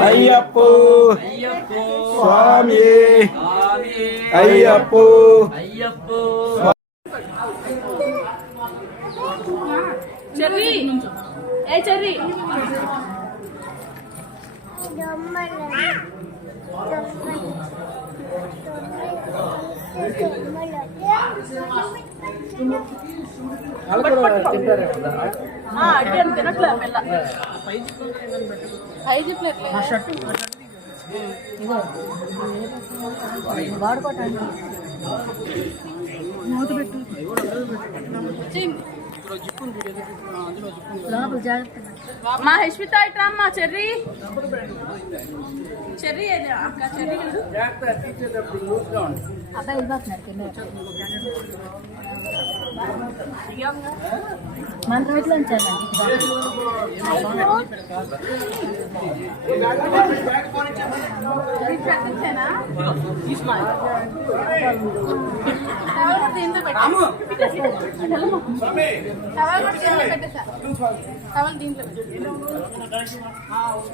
అయ్యప్పో స్వామి అయ్యప్పో చెర్రీ ఏ చెర్రీ తినట్లే వాడుకోవటానికి మూత పెట్టు మా హెష్మిత ఇట్రా అమ్మా చెర్రీ చెర్రీ అక్క చెర్రీ అబ్బాయి వెళ్ళిపోతున్నారు మన రోడ్లో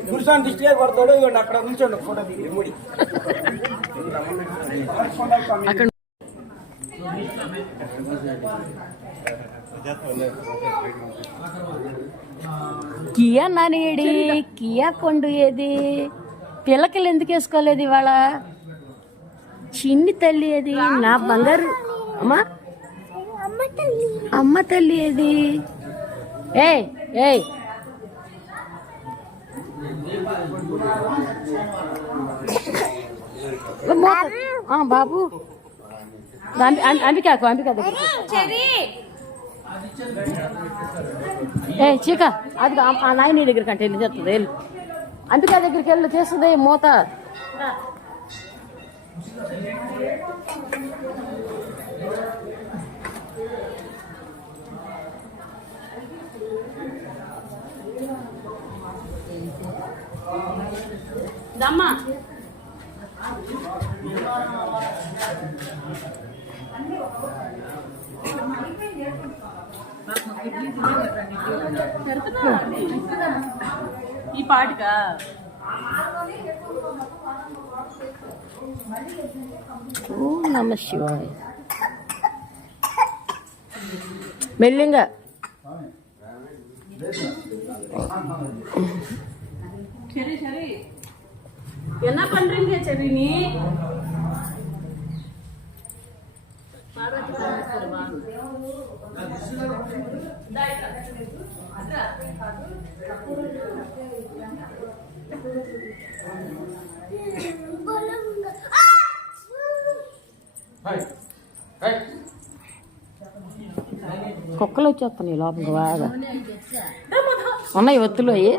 గురుసాన్ డిస్ట్రీ కొడతాడు ఇవ్వండి అక్కడ నుంచోండి ఫోటో దిగి ముడి కియా నానేడి కియా కొండు ఏది పిల్లకలు ఎందుకు వేసుకోలేదు ఇవాళ చిన్ని తల్లి ఏది నా బంగారు అమ్మా అమ్మ తల్లి ఏది ఏయ్ ఏయ్ బాబు అంబికాకు అంబికా దగ్గర ఏ చీక అది ఆ నాయని దగ్గరికి అంటే వెళ్ళి చేస్తుంది వెళ్ళి అంబికా దగ్గరికి వెళ్ళి చేస్తుంది మూత దమ్మా ఈ పాటికా ఓ నమ శివాయ మెల్లింగా சரி சரி என்ன பண்றீங்க சரி நீ కుక్కలు వచ్చేస్తున్నాయి లోపలికి బాగా ఉన్నాయి ఒత్తులు అయ్యి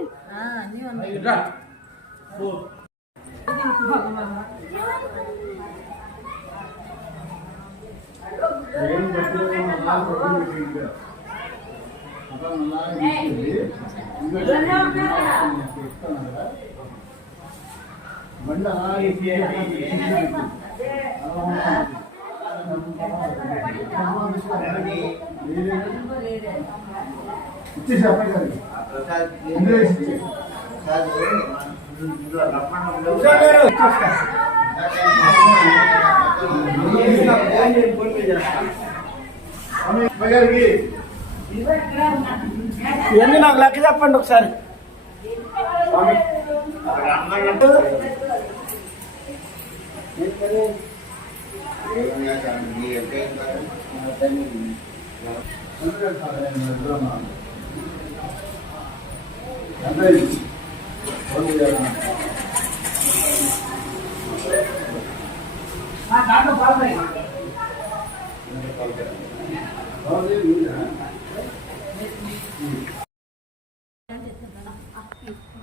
ఇవన్నీ నాకు లెక్క చెప్పండి ఒకసారి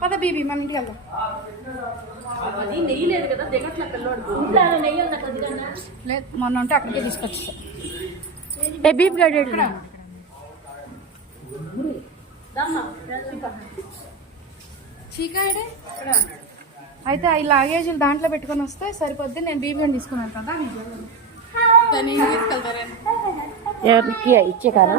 పద బీబీ మన ఇంటికి వెళ్దాం. అది నెయ్యి లేదు కదా దిగట్ల పిల్లోడు నెయ్యి ఉంది అక్కడ లేదు మొన్న ఉంటే అక్కడికే తీసుకొచ్చేస్తా. ఏ బీబీ గాడి చీకాడే అయితే ఈ లాగేజీలు దాంట్లో పెట్టుకొని వస్తే సరిపోద్ది. నేను బీబీని తీసుకున్నాను కదా దాన్ని తీసుకెళ్తారని ఎవరికి ఇచ్చే కారా